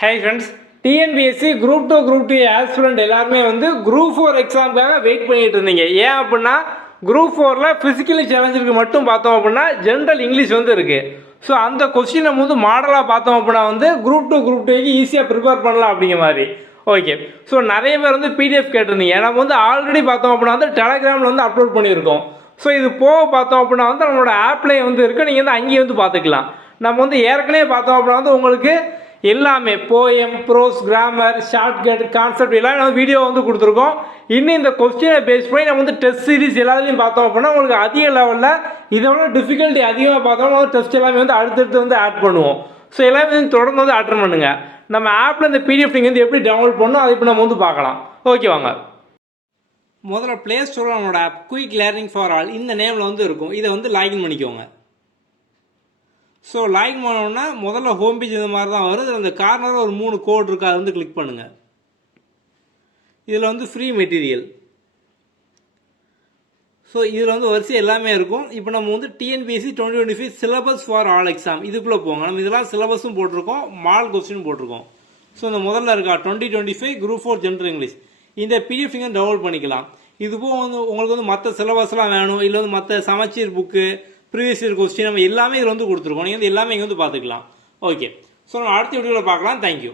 Hi friends, TNPSC group 2 aspirant எல்லாருமே வந்து group 4 எக்ஸாமுக்காக wait பண்ணிட்டு இருந்தீங்க. ஏன் அப்படின்னா குரூப் 4ல் ஃபிசிக்கலி சேலஞ்சுக்கு மட்டும் பார்த்தோம் அப்படின்னா ஜென்ரல் இங்கிலீஷ் வந்து இருக்குது. ஸோ அந்த கொஸ்டின் நம்ம வந்து மாடலாக பார்த்தோம் அப்படின்னா வந்து குரூப் 2க்கு ஈஸியாக ப்ரிப்பேர் பண்ணலாம் அப்படிங்கிற மாதிரி. ஓகே, ஸோ நிறைய பேர் வந்து பிடிஎஃப் கேட்டிருந்தீங்க. நம்ம வந்து ஆல்ரெடி பார்த்தோம் அப்படின்னா வந்து டெலகிராமில் வந்து அப்லோட் பண்ணியிருக்கோம். ஸோ இது போக பார்த்தோம் அப்படின்னா வந்து நம்மளோட ஆப்லேயே வந்து இருக்குது, நீங்கள் வந்து அங்கேயே வந்து பார்த்துக்கலாம். நம்ம வந்து ஏற்கனவே பார்த்தோம் அப்படின்னா வந்து உங்களுக்கு எல்லாமே poem, prose, grammar, shortcut, concept எல்லாம் நம்ம வீடியோ வந்து கொடுத்துருக்கோம். இன்னும் இந்த கொஸ்டினை பேஸ் பண்ணி நம்ம வந்து டெஸ்ட் சீரிஸ் எல்லாத்துலேயும் பார்த்தோம் அப்படின்னா உங்களுக்கு அதிக லெவலில் இதை விட டிஃபிகல்ட்டி அதிகமாக பார்த்தோம்னா டெஸ்ட் எல்லாமே வந்து அடுத்தடுத்து வந்து ஆட் பண்ணுவோம். ஸோ எல்லாமே வந்து தொடர்ந்து வந்து அட்டன் பண்ணுங்கள். நம்ம ஆப்பில் இந்த பிடிஎஃப் நீங்கள் வந்து எப்படி டவுன்லோட் பண்ணணும் அதை இப்போ நம்ம வந்து பார்க்கலாம். ஓகே வாங்க. முதல்ல ப்ளே ஸ்டோரில் நம்மளோட app quick learning for all இந்த நேமில் வந்து இருக்கும். இதை வந்து லாகின் பண்ணிக்கோங்க. ஸோ லாகின் பண்ணோன்னா முதல்ல ஹோம் பேஜ் இந்த மாதிரி தான் வரும். அந்த கார்னரில் ஒரு 3 கோட் இருக்குது, அதை வந்து கிளிக் பண்ணுங்கள். இதில் வந்து ஃப்ரீ மெட்டீரியல். ஸோ இதில் வந்து வரிசை எல்லாமே இருக்கும். இப்போ நம்ம வந்து TNPSC 2025 syllabus for all exam இதுக்குள்ளே போங்க. நம்ம இதெல்லாம் சிலபஸும் போட்டிருக்கோம், மாடல் கொஸ்டின் போட்டிருக்கோம். ஸோ இந்த முதல்ல இருக்கா 2025 குரூப் 4 ஜென்ரல் இங்கிலீஷ், இந்த பிடிஎஃப் நீங்கள் டவுன்லோட் பண்ணிக்கலாம். இதுபோக வந்து உங்களுக்கு வந்து மற்ற சிலபஸ்லாம் வேணும், இல்லை வந்து மற்ற சமச்சீர் புக்கு, ப்ரீவியஸ் இயர் கொஸ்டின் நம்ம எல்லாமே இதில் வந்து கொடுத்துருக்கோம். நீங்கள் வந்து எல்லாமே இங்கே வந்து பார்த்துக்கலாம். ஓகே, ஸோ நம்ம அடுத்த வீடியோவில் பார்க்கலாம். தேங்க்யூ.